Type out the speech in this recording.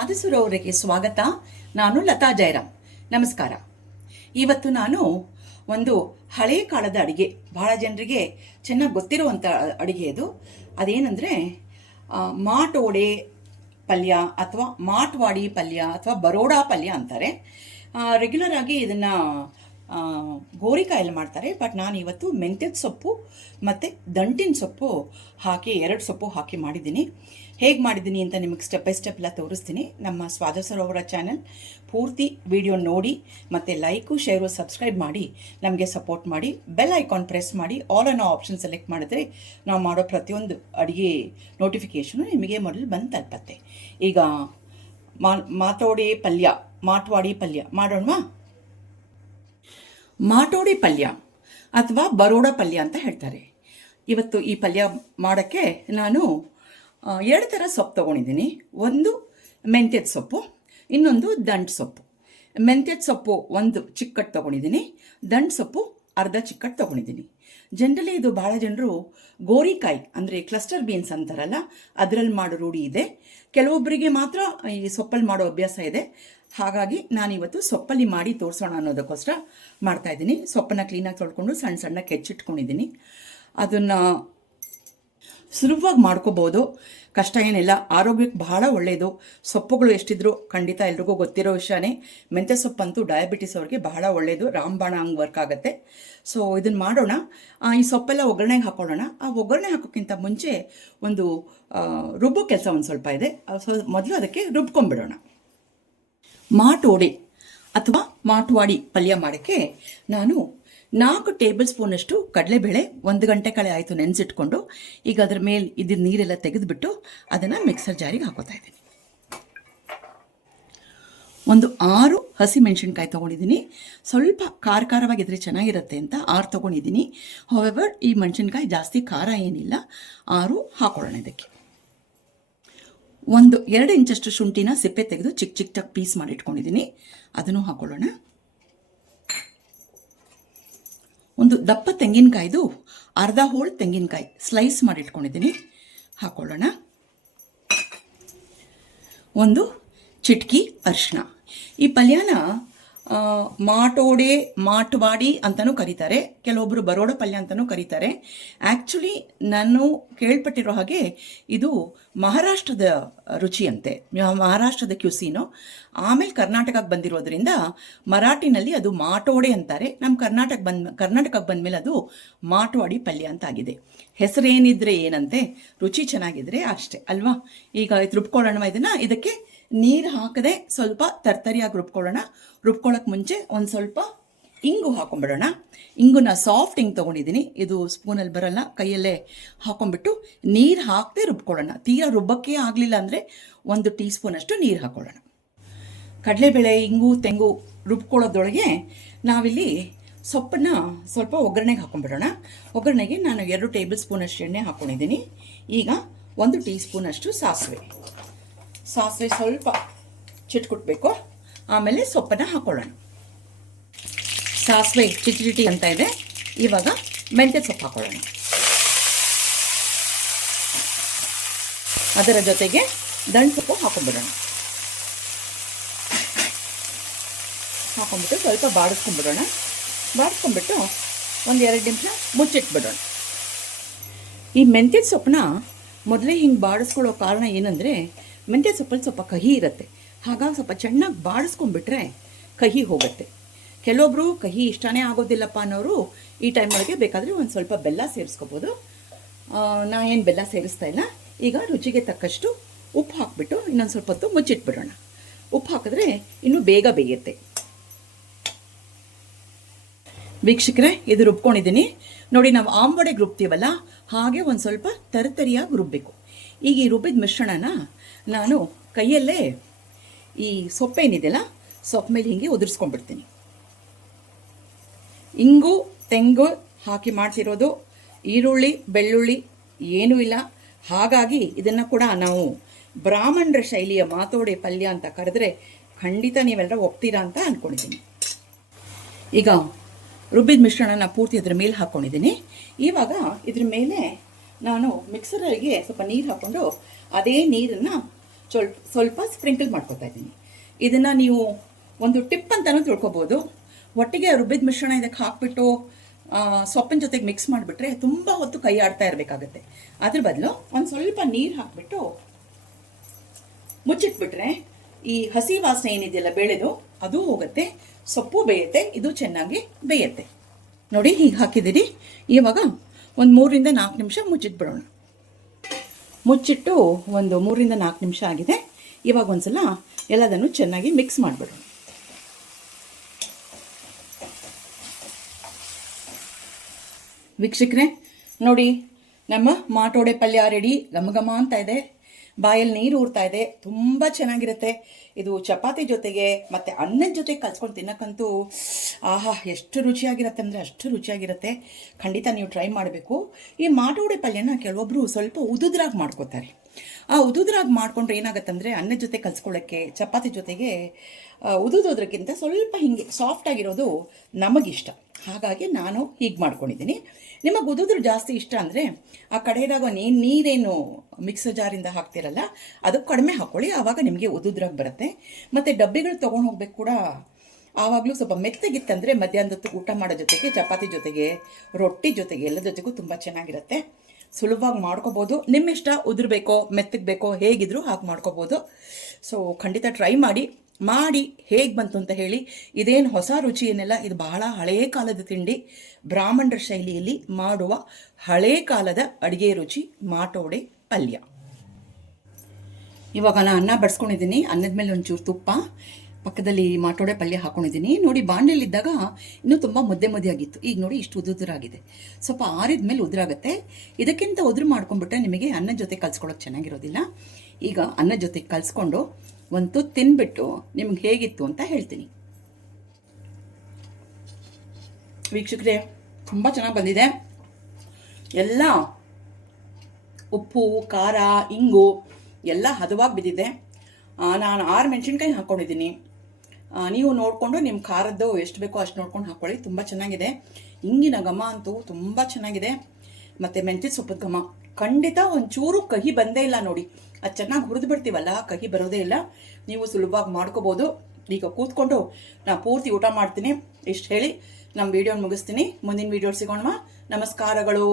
ಅವರಿಗೆ ಸ್ವಾಗತ. ನಾನು ಲತಾ ಜಯರಾಮ್. ನಮಸ್ಕಾರ. ಇವತ್ತು ನಾನು ಒಂದು ಹಳೆಯ ಕಾಲದ ಅಡಿಗೆ, ಬಹಳ ಜನರಿಗೆ ಚೆನ್ನಾಗಿ ಗೊತ್ತಿರುವಂಥ ಅಡಿಗೆ ಇದು. ಅದೇನೆಂದರೆ ಮಾಟೋಡೆ ಪಲ್ಯ ಅಥವಾ ಮಾಟ್ವಾಡಿ ಪಲ್ಯ ಅಥವಾ ಬರೋಡಾ ಪಲ್ಯ ಅಂತಾರೆ. ರೆಗ್ಯುಲರ್ ಆಗಿ ಇದನ್ನು ಗೋರಿಕಾಯಲ್ಲಿ ಮಾಡ್ತಾರೆ. ಬಟ್ ನಾನು ಇವತ್ತು ಮೆಂತ್ಯದ ಸೊಪ್ಪು ಮತ್ತು ದಂಟಿನ ಸೊಪ್ಪು ಹಾಕಿ 2 ಸೊಪ್ಪು ಹಾಕಿ ಮಾಡಿದ್ದೀನಿ. ಹೇಗೆ ಮಾಡಿದ್ದೀನಿ ಅಂತ ನಿಮಗೆ ಸ್ಟೆಪ್ ಬೈ ಸ್ಟೆಪ್ ಎಲ್ಲ ತೋರಿಸ್ತೀನಿ. ನಮ್ಮ ಸ್ವಾದ ಸರೋವರ ಚಾನಲ್ ಪೂರ್ತಿ ವಿಡಿಯೋ ನೋಡಿ ಮತ್ತು ಲೈಕು ಶೇರು ಸಬ್ಸ್ಕ್ರೈಬ್ ಮಾಡಿ ನಮಗೆ ಸಪೋರ್ಟ್ ಮಾಡಿ. ಬೆಲ್ ಐಕಾನ್ ಪ್ರೆಸ್ ಮಾಡಿ ಆಲ್ ಅನ್ನೋ ಆಪ್ಷನ್ ಸೆಲೆಕ್ಟ್ ಮಾಡಿದ್ರೆ ನಾವು ಮಾಡೋ ಪ್ರತಿಯೊಂದು ಅಡುಗೆ ನೋಟಿಫಿಕೇಷನು ನಿಮಗೆ ಮೊದಲು ಬಂದು ತಲುಪತ್ತೆ. ಈಗ ಮಾಟೋಡೆ ಪಲ್ಯ, ಮಾಟ್ವಾಡಿ ಪಲ್ಯ ಮಾಡೋಣವಾ? ಮಾಟೋಡಿ ಪಲ್ಯ ಅಥವಾ ಬರೋಡಾ ಪಲ್ಯ ಅಂತ ಹೇಳ್ತಾರೆ. ಇವತ್ತು ಈ ಪಲ್ಯ ಮಾಡೋಕ್ಕೆ ನಾನು 2 ಥರ ಸೊಪ್ಪು ತೊಗೊಂಡಿದ್ದೀನಿ. ಒಂದು ಮೆಂತ್ಯದ ಸೊಪ್ಪು, ಇನ್ನೊಂದು ದಂಟು ಸೊಪ್ಪು. ಮೆಂತ್ಯದ ಸೊಪ್ಪು 1 ಚಿಕ್ಕಟ್ಟು ತೊಗೊಂಡಿದ್ದೀನಿ, ದಂಟು ಸೊಪ್ಪು ಅರ್ಧ ಚಿಕ್ಕಟ್ಟು ತೊಗೊಂಡಿದ್ದೀನಿ. ಜನರಲಿ ಇದು ಭಾಳ ಜನರು ಗೋರಿಕಾಯಿ ಅಂದರೆ ಕ್ಲಸ್ಟರ್ ಬೀನ್ಸ್ ಅಂತಾರಲ್ಲ, ಅದರಲ್ಲಿ ಮಾಡೋ ರೂಢಿ ಇದೆ. ಕೆಲವೊಬ್ಬರಿಗೆ ಮಾತ್ರ ಈ ಸೊಪ್ಪಲ್ಲಿ ಮಾಡೋ ಅಭ್ಯಾಸ ಇದೆ. ಹಾಗಾಗಿ ನಾನಿವತ್ತು ಸೊಪ್ಪಲ್ಲಿ ಮಾಡಿ ತೋರಿಸೋಣ ಅನ್ನೋದಕ್ಕೋಸ್ಕರ ಮಾಡ್ತಾಯಿದ್ದೀನಿ. ಸೊಪ್ಪನ್ನು ಕ್ಲೀನಾಗಿ ತೊಳ್ಕೊಂಡು ಸಣ್ಣ ಸಣ್ಣಕ್ಕೆ ಹೆಚ್ಚಿಟ್ಕೊಂಡಿದ್ದೀನಿ. ಅದನ್ನು ಸುಲಭವಾಗಿ ಮಾಡ್ಕೋಬೋದು, ಕಷ್ಟ ಏನಿಲ್ಲ. ಆರೋಗ್ಯಕ್ಕೆ ಬಹಳ ಒಳ್ಳೆಯದು. ಸೊಪ್ಪುಗಳು ಎಷ್ಟಿದ್ರು ಖಂಡಿತ ಎಲ್ರಿಗೂ ಗೊತ್ತಿರೋ ವಿಷಯನೇ. ಮೆಂತ್ಯ ಸೊಪ್ಪಂತೂ ಡಯಾಬಿಟಿಸ್ ಅವ್ರಿಗೆ ಬಹಳ ಒಳ್ಳೆಯದು, ರಾಮಬಾಣ ಹಂಗೆ ವರ್ಕ್ ಆಗುತ್ತೆ. ಸೊ ಇದನ್ನು ಮಾಡೋಣ. ಈ ಸೊಪ್ಪೆಲ್ಲ ಒಗ್ಗರಣೆಗೆ ಹಾಕೊಳ್ಳೋಣ. ಆ ಒಗ್ಗರಣೆ ಹಾಕೋಕ್ಕಿಂತ ಮುಂಚೆ ಒಂದು ರುಬ್ಬೋ ಕೆಲಸ ಒಂದು ಸ್ವಲ್ಪ ಇದೆ. ಮೊದಲು ಅದಕ್ಕೆ ರುಬ್ಕೊಂಡ್ಬಿಡೋಣ. ಮಾಟೋಡೆ ಅಥವಾ ಮಾಟ್ವಾಡಿ ಪಲ್ಯ ಮಾಡೋಕ್ಕೆ ನಾನು 4 ಟೇಬಲ್ ಸ್ಪೂನಷ್ಟು ಕಡಲೆಬೇಳೆ 1 ಗಂಟೆ ಕಳೆ ಆಯಿತು ನೆನೆಸಿಟ್ಕೊಂಡು, ಈಗ ಅದರ ಮೇಲೆ ಇದ್ದ ನೀರೆಲ್ಲ ತೆಗೆದುಬಿಟ್ಟು ಅದನ್ನು ಮಿಕ್ಸರ್ ಜಾರಿಗೆ ಹಾಕೋತಾ ಇದ್ದೀನಿ. ಒಂದು 6 ಹಸಿ ಮೆಣಸಿನ್ಕಾಯಿ ತೊಗೊಂಡಿದ್ದೀನಿ. ಸ್ವಲ್ಪ ಖಾರವಾಗಿದ್ದರೆ ಚೆನ್ನಾಗಿರುತ್ತೆ ಅಂತ 6 ತೊಗೊಂಡಿದ್ದೀನಿ. ಹೌಎವರ್ ಈ ಮೆಣಸಿನ್ಕಾಯಿ ಜಾಸ್ತಿ ಖಾರ ಏನಿಲ್ಲ, 6 ಹಾಕೊಳ್ಳೋಣ. ಇದಕ್ಕೆ 2 ಇಂಚಷ್ಟು ಶುಂಠಿನ ಸಿಪ್ಪೆ ತೆಗೆದು ಚಿಕ್ಕ ಚಿಕ್ಕದಾಗಿ ಪೀಸ್ ಮಾಡಿ ಇಟ್ಕೊಂಡಿದ್ದೀನಿ, ಅದನ್ನು ಹಾಕೊಳ್ಳೋಣ. ಒಂದು ದಪ್ಪ ತೆಂಗಿನಕಾಯ್ದು ಅರ್ಧ ಹೋಳು ತೆಂಗಿನಕಾಯಿ ಸ್ಲೈಸ್ ಮಾಡಿ ಇಟ್ಕೊಂಡಿದ್ದೀನಿ, ಹಾಕೊಳ್ಳೋಣ. ಒಂದು ಚಿಟಕಿ ಅರಿಶಿನ. ಈ ಪಲ್ಯನ ಮಾಟೋಡೆ, ಮಾಟ್ವಾಡಿ ಅಂತಲೂ ಕರೀತಾರೆ, ಕೆಲವೊಬ್ಬರು ಬರೋಡ ಪಲ್ಯ ಅಂತಲೂ ಕರೀತಾರೆ. ಆ್ಯಕ್ಚುಲಿ ನಾನು ಕೇಳ್ಪಟ್ಟಿರೋ ಹಾಗೆ ಇದು ಮಹಾರಾಷ್ಟ್ರದ ರುಚಿಯಂತೆ, ಮಹಾರಾಷ್ಟ್ರದ ಕ್ಯೂಸಿನೋ. ಆಮೇಲೆ ಕರ್ನಾಟಕಕ್ಕೆ ಬಂದಿರೋದ್ರಿಂದ ಮರಾಠಿನಲ್ಲಿ ಅದು ಮಾಟೋಡೆ ಅಂತಾರೆ. ನಮ್ಮ ಕರ್ನಾಟಕಕ್ಕೆ ಬಂದಮೇಲೆ ಅದು ಮಾಟ್ವಾಡಿ ಪಲ್ಯ ಅಂತ ಆಗಿದೆ. ಹೆಸರೇನಿದ್ರೆ ಏನಂತೆ, ರುಚಿ ಚೆನ್ನಾಗಿದ್ರೆ ಅಷ್ಟೇ ಅಲ್ವಾ? ಈಗ ರುಬ್ಕೊಳ್ಳೋಣ ಇದನ್ನು. ಇದಕ್ಕೆ ನೀರು ಹಾಕದೆ ಸ್ವಲ್ಪ ತರ್ತರಿಯಾಗಿ ರುಬ್ಕೊಳ್ಳೋಣ. ರುಬ್ಕೊಳ್ಳೋಕೆ ಮುಂಚೆ ಒಂದು ಸ್ವಲ್ಪ ಇಂಗು ಹಾಕೊಂಡ್ಬಿಡೋಣ. ಇಂಗುನ ಸಾಫ್ಟ್ ಇಂಗು ತೊಗೊಂಡಿದ್ದೀನಿ. ಇದು ಸ್ಪೂನಲ್ಲಿ ಬರಲ್ಲ, ಕೈಯಲ್ಲೇ ಹಾಕೊಂಡ್ಬಿಟ್ಟು ನೀರು ಹಾಕದೆ ರುಬ್ಕೊಳ್ಳೋಣ. ತೀರಾ ರುಬ್ಬಕ್ಕೆ ಆಗಲಿಲ್ಲ ಅಂದರೆ 1 ಟೀ ಸ್ಪೂನಷ್ಟು ನೀರು ಹಾಕೊಳ್ಳೋಣ. ಕಡಲೆಬೇಳೆ, ಇಂಗು, ತೆಂಗು ರುಬ್ಕೊಳ್ಳೋದ್ರೊಳಗೆ ನಾವಿಲ್ಲಿ ಸೊಪ್ಪನ್ನು ಸ್ವಲ್ಪ ಒಗ್ಗರಣೆಗೆ ಹಾಕೊಂಡ್ಬಿಡೋಣ. ಒಗ್ಗರಣೆಗೆ ನಾನು 2 ಟೇಬಲ್ ಸ್ಪೂನಷ್ಟು ಎಣ್ಣೆ ಹಾಕ್ಕೊಂಡಿದ್ದೀನಿ. ಈಗ 1 ಟೀ ಸ್ಪೂನಷ್ಟು ಸಾಸಿವೆ ಸ್ವಲ್ಪ ಚಿಟ್ಕುಟ್ಬೇಕು. ಆಮೇಲೆ ಸೊಪ್ಪನ್ನು ಹಾಕೊಳ್ಳೋಣ. ಸಾಸಿವೆ ಚಿಟಿ ಅಂತ ಇದೆ. ಇವಾಗ ಮೆಂತ್ಯ ಸೊಪ್ಪು ಹಾಕೊಳ್ಳೋಣ. ಅದರ ಜೊತೆಗೆ ದಂಟು ಸೊಪ್ಪು ಹಾಕೊಂಡ್ಬಿಡೋಣ. ಹಾಕೊಂಡ್ಬಿಟ್ಟು ಸ್ವಲ್ಪ ಬಾಡಿಸ್ಕೊಂಡ್ಬಿಡೋಣ. ಬಾಡಿಸ್ಕೊಂಡ್ಬಿಟ್ಟು 1-2 ನಿಮಿಷ ಮುಚ್ಚಿಟ್ಬಿಡೋಣ. ಈ ಮೆಂತ್ಯದ ಸೊಪ್ಪನ್ನ ಮೊದಲೇ ಹಿಂಗೆ ಬಾಡಿಸ್ಕೊಳ್ಳೋ ಕಾರಣ ಏನಂದರೆ, ಮೆಂತ್ಯ ಸೊಪ್ಪಲ್ಲಿ ಸ್ವಲ್ಪ ಕಹಿ ಇರುತ್ತೆ. ಹಾಗಾಗಿ ಸ್ವಲ್ಪ ಚೆನ್ನಾಗಿ ಬಾಡಿಸ್ಕೊಂಡ್ಬಿಟ್ರೆ ಕಹಿ ಹೋಗುತ್ತೆ. ಕೆಲವೊಬ್ಬರು ಕಹಿ ಇಷ್ಟನೇ ಆಗೋದಿಲ್ಲಪ್ಪ ಅನ್ನೋರು ಈ ಟೈಮೊಳಗೆ ಬೇಕಾದರೆ ಒಂದು ಸ್ವಲ್ಪ ಬೆಲ್ಲ ಸೇರಿಸ್ಕೋಬೋದು. ನಾ ಏನು ಬೆಲ್ಲ ಸೇರಿಸ್ತಾ ಇಲ್ಲ. ಈಗ ರುಚಿಗೆ ತಕ್ಕಷ್ಟು ಉಪ್ಪು ಹಾಕಿಬಿಟ್ಟು ಇನ್ನೊಂದು ಸ್ವಲ್ಪ ಹೊತ್ತು ಮುಚ್ಚಿಟ್ಬಿಡೋಣ. ಉಪ್ಪು ಹಾಕಿದ್ರೆ ಇನ್ನೂ ಬೇಗ ಬೇಯುತ್ತೆ. ವೀಕ್ಷಕರೇ, ಇದು ರುಬ್ಕೊಂಡಿದ್ದೀನಿ ನೋಡಿ. ನಾವು ಆಂಬೊಡೆಗೆ ರುಬ್ತೀವಲ್ಲ ಹಾಗೆ ಒಂದು ಸ್ವಲ್ಪ ತರಿಯಾಗಿ ರುಬ್ಬಬೇಕು. ಈಗ ಈ ರುಬ್ಬಿದ ಮಿಶ್ರಣನ ನಾನು ಕೈಯಲ್ಲೇ ಈ ಸೊಪ್ಪೇನಿದೆಯಲ್ಲ ಸೊಪ್ಪು ಮೇಲೆ ಹೀಗೆ ಉದುರಿಸ್ಕೊಂಡ್ಬಿಡ್ತೀನಿ. ಇಂಗು ತೆಂಗು ಹಾಕಿ ಮಾಡ್ತಿರೋದು, ಈರುಳ್ಳಿ ಬೆಳ್ಳುಳ್ಳಿ ಏನೂ ಇಲ್ಲ. ಹಾಗಾಗಿ ಇದನ್ನು ಕೂಡ ನಾವು ಬ್ರಾಹ್ಮಣರ ಶೈಲಿಯ ಮಾತೋಡೆ ಪಲ್ಯ ಅಂತ ಕರೆದ್ರೆ ಖಂಡಿತ ನೀವೆಲ್ಲರೂ ಒಪ್ತೀರಾ ಅಂತ ಅಂದ್ಕೊಂಡಿದ್ದೀನಿ. ಈಗ ರುಬ್ಬಿದ ಮಿಶ್ರಣನ ಪೂರ್ತಿ ಇದ್ರ ಮೇಲೆ ಹಾಕ್ಕೊಂಡಿದ್ದೀನಿ. ಇವಾಗ ಇದ್ರ ಮೇಲೆ ನಾನು ಮಿಕ್ಸರಿಗೆ ಸ್ವಲ್ಪ ನೀರು ಹಾಕ್ಕೊಂಡು ಅದೇ ನೀರನ್ನು ಸ್ವಲ್ಪ ಸ್ಪ್ರಿಂಕಲ್ ಮಾಡ್ಕೊತಾ ಇದ್ದೀನಿ. ಇದನ್ನು ನೀವು ಒಂದು ಟಿಪ್ ಅಂತಲೂ ತಿಳ್ಕೊಬೋದು. ಒಟ್ಟಿಗೆ ರುಬ್ಬಿದ ಮಿಶ್ರಣ ಇದಕ್ಕೆ ಹಾಕ್ಬಿಟ್ಟು ಸೊಪ್ಪಿನ ಜೊತೆಗೆ ಮಿಕ್ಸ್ ಮಾಡಿಬಿಟ್ರೆ ತುಂಬ ಹೊತ್ತು ಕೈ ಆಡ್ತಾ ಇರಬೇಕಾಗತ್ತೆ. ಅದ್ರ ಬದಲು ಒಂದು ಸ್ವಲ್ಪ ನೀರು ಹಾಕಿಬಿಟ್ಟು ಮುಚ್ಚಿಟ್ಬಿಟ್ರೆ ಈ ಹಸಿ ವಾಸನೆ ಏನಿದೆಯಲ್ಲ ಬೇಳೆದು ಅದು ಹೋಗುತ್ತೆ, ಸೊಪ್ಪು ಬೇಯುತ್ತೆ, ಇದು ಚೆನ್ನಾಗಿ ಬೇಯುತ್ತೆ. ನೋಡಿ ಹೀಗೆ ಹಾಕಿದ್ದೀರಿ. ಇವಾಗ ಒಂದು 3ರಿಂದ 4 ನಿಮಿಷ ಮುಚ್ಚಿಟ್ಬಿಡೋಣ. ಮುಚ್ಚಿಟ್ಟು ಒಂದು 3ರಿಂದ 4 ನಿಮಿಷ ಆಗಿದೆ. ಇವಾಗ ಒಂದ್ಸಲ ಎಲ್ಲದನ್ನು ಚೆನ್ನಾಗಿ ಮಿಕ್ಸ್ ಮಾಡಿಬಿಡೋಣ. ವೀಕ್ಷಕರೇ ನೋಡಿ, ನಮ್ಮ ಮಾಟೋಡೆ ಪಲ್ಯ ರೆಡಿ. ಘಮ ಅಂತ ಇದೆ, ಬಾಯಲ್ಲಿ ನೀರು ಊರ್ತಾ ಇದೆ, ತುಂಬ ಚೆನ್ನಾಗಿರುತ್ತೆ. ಇದು ಚಪಾತಿ ಜೊತೆಗೆ ಮತ್ತು ಅನ್ನದ ಜೊತೆಗೆ ಕಲ್ಸ್ಕೊಂಡು ತಿನ್ನಕ್ಕಂತೂ ಆಹಾ ಎಷ್ಟು ರುಚಿಯಾಗಿರುತ್ತೆ ಅಂದರೆ ಅಷ್ಟು ರುಚಿಯಾಗಿರುತ್ತೆ. ಖಂಡಿತ ನೀವು ಟ್ರೈ ಮಾಡಬೇಕು. ಈ ಮಾಟೋಡೆ ಪಲ್ಯನ ಕೆಲವೊಬ್ಬರು ಸ್ವಲ್ಪ ಉದುದ್ರಾಗಿ ಮಾಡ್ಕೋತಾರೆ. ಆ ಉದುದ್ರಾಗಿ ಮಾಡ್ಕೊಂಡ್ರೆ ಏನಾಗುತ್ತಂದರೆ ಅನ್ನದ ಜೊತೆ ಕಲ್ಸ್ಕೊಳ್ಳೋಕ್ಕೆ ಚಪಾತಿ ಜೊತೆಗೆ ಉದುದೋದ್ರಕ್ಕಿಂತ ಸ್ವಲ್ಪ ಹೀಗೆ ಸಾಫ್ಟಾಗಿರೋದು ನಮಗಿಷ್ಟ. ಹಾಗಾಗಿ ನಾನು ಹೀಗೆ ಮಾಡ್ಕೊಂಡಿದ್ದೀನಿ. ನಿಮಗೆ ಉದುದ್ರು ಜಾಸ್ತಿ ಇಷ್ಟ ಅಂದರೆ ಆ ಕಡೆಯದಾಗ ನೀರೇನು ಮಿಕ್ಸರ್ ಜಾರಿಂದ ಹಾಕ್ತಿರಲ್ಲ ಅದು ಕಡಿಮೆ ಹಾಕ್ಕೊಳ್ಳಿ, ಆವಾಗ ನಿಮಗೆ ಉದುದ್ರಾಗಿ ಬರುತ್ತೆ. ಮತ್ತು ಡಬ್ಬಿಗಳು ತೊಗೊಂಡು ಹೋಗ್ಬೇಕು ಕೂಡ ಆವಾಗಲೂ ಸ್ವಲ್ಪ ಮೆತ್ತಗಿತ್ತಂದರೆ ಮಧ್ಯಾಹ್ನದೊತ್ತು ಊಟ ಮಾಡೋ ಜೊತೆಗೆ ಚಪಾತಿ ಜೊತೆಗೆ ರೊಟ್ಟಿ ಜೊತೆಗೆ ಎಲ್ಲ ಜೊತೆಗೂ ತುಂಬ ಚೆನ್ನಾಗಿರುತ್ತೆ. ಸುಲಭವಾಗಿ ಮಾಡ್ಕೋಬೋದು. ನಿಮ್ಮಿಷ್ಟ, ಉದುರ್ಬೇಕೋ ಮೆತ್ತಗಬೇಕೋ ಹೇಗಿದ್ರೂ ಹಾಗೆ ಮಾಡ್ಕೋಬೋದು. ಸೊ ಖಂಡಿತ ಟ್ರೈ ಮಾಡಿ ಹೇಗೆ ಬಂತು ಅಂತ ಹೇಳಿ. ಇದೇನು ಹೊಸ ರುಚಿ ಏನೆಲ್ಲ, ಇದು ಬಹಳ ಹಳೆಯ ಕಾಲದ ತಿಂಡಿ. ಬ್ರಾಹ್ಮಣರ ಶೈಲಿಯಲ್ಲಿ ಮಾಡುವ ಹಳೇ ಕಾಲದ ಅಡುಗೆ ರುಚಿ ಮಾಟೋಡೆ ಪಲ್ಯ. ಇವಾಗ ನಾನು ಅನ್ನ ಬಡಿಸ್ಕೊಂಡಿದ್ದೀನಿ. ಅನ್ನದ ಮೇಲೆ ಒಂಚೂರು ತುಪ್ಪ, ಪಕ್ಕದಲ್ಲಿ ಮಾಟೋಡೆ ಪಲ್ಯ ಹಾಕ್ಕೊಂಡಿದ್ದೀನಿ. ನೋಡಿ ಬಾಣಲೆಯಲ್ಲಿದ್ದಾಗ ಇನ್ನೂ ತುಂಬ ಮುದ್ದೆ ಆಗಿತ್ತು. ಈಗ ನೋಡಿ ಇಷ್ಟು ಉದುರಾಗಿದೆ. ಸ್ವಲ್ಪ ಆರಿದ ಮೇಲೆ ಉದುರಾಗುತ್ತೆ. ಇದಕ್ಕಿಂತ ಉದುರು ಮಾಡ್ಕೊಂಡ್ಬಿಟ್ರೆ ನಿಮಗೆ ಅನ್ನದ ಜೊತೆ ಕಲ್ಸ್ಕೊಳ್ಳೋಕೆ ಚೆನ್ನಾಗಿರೋದಿಲ್ಲ. ಈಗ ಅನ್ನದ ಜೊತೆ ಕಲಿಸ್ಕೊಂಡು ಒಂದು ತಿನ್ಬಿಟ್ಟು ನಿಮ್ಗೆ ಹೇಗಿತ್ತು ಅಂತ ಹೇಳ್ತೀನಿ. ವೀಕ್ಷಕರೇ ತುಂಬ ಚೆನ್ನಾಗಿ ಬಂದಿದೆ. ಎಲ್ಲ ಉಪ್ಪು ಖಾರ ಇಂಗು ಎಲ್ಲ ಹದವಾಗಿ ಬಿದ್ದಿದೆ. ನಾನು 6 ಮೆಣಸಿನ್ಕಾಯಿ ಹಾಕ್ಕೊಂಡಿದ್ದೀನಿ. ನೀವು ನೋಡಿಕೊಂಡು ನಿಮ್ಮ ಖಾರದ್ದು ಎಷ್ಟು ಬೇಕೋ ಅಷ್ಟು ನೋಡ್ಕೊಂಡು ಹಾಕ್ಕೊಳ್ಳಿ. ತುಂಬ ಚೆನ್ನಾಗಿದೆ. ಇಂಗಿನ ಘಮ ಅಂತೂ ತುಂಬ ಚೆನ್ನಾಗಿದೆ. ಮತ್ತು ಮೆಂತ್ಯ ಸೊಪ್ಪದ ಘಮ ಖಂಡಿತ ಒಂಚೂರು ಕಹಿ ಬಂದೇ ಇಲ್ಲ. ನೋಡಿ ಅದು ಚೆನ್ನಾಗಿ ಹುರಿದು ಬಿಡ್ತೀವಲ್ಲ, ಕಹಿ ಬರೋದೇ ಇಲ್ಲ. ನೀವು ಸುಲಭವಾಗಿ ಮಾಡ್ಕೋಬೋದು. ಈಗ ಕೂತ್ಕೊಂಡು ನಾನು ಪೂರ್ತಿ ಊಟ ಮಾಡ್ತೀನಿ. ಇಷ್ಟು ಹೇಳಿ ನಮ್ಮ ವಿಡಿಯೋನ ಮುಗಿಸ್ತೀನಿ. ಮುಂದಿನ ವಿಡಿಯೋ ಸಿಗೋಣ. ನಮಸ್ಕಾರಗಳು.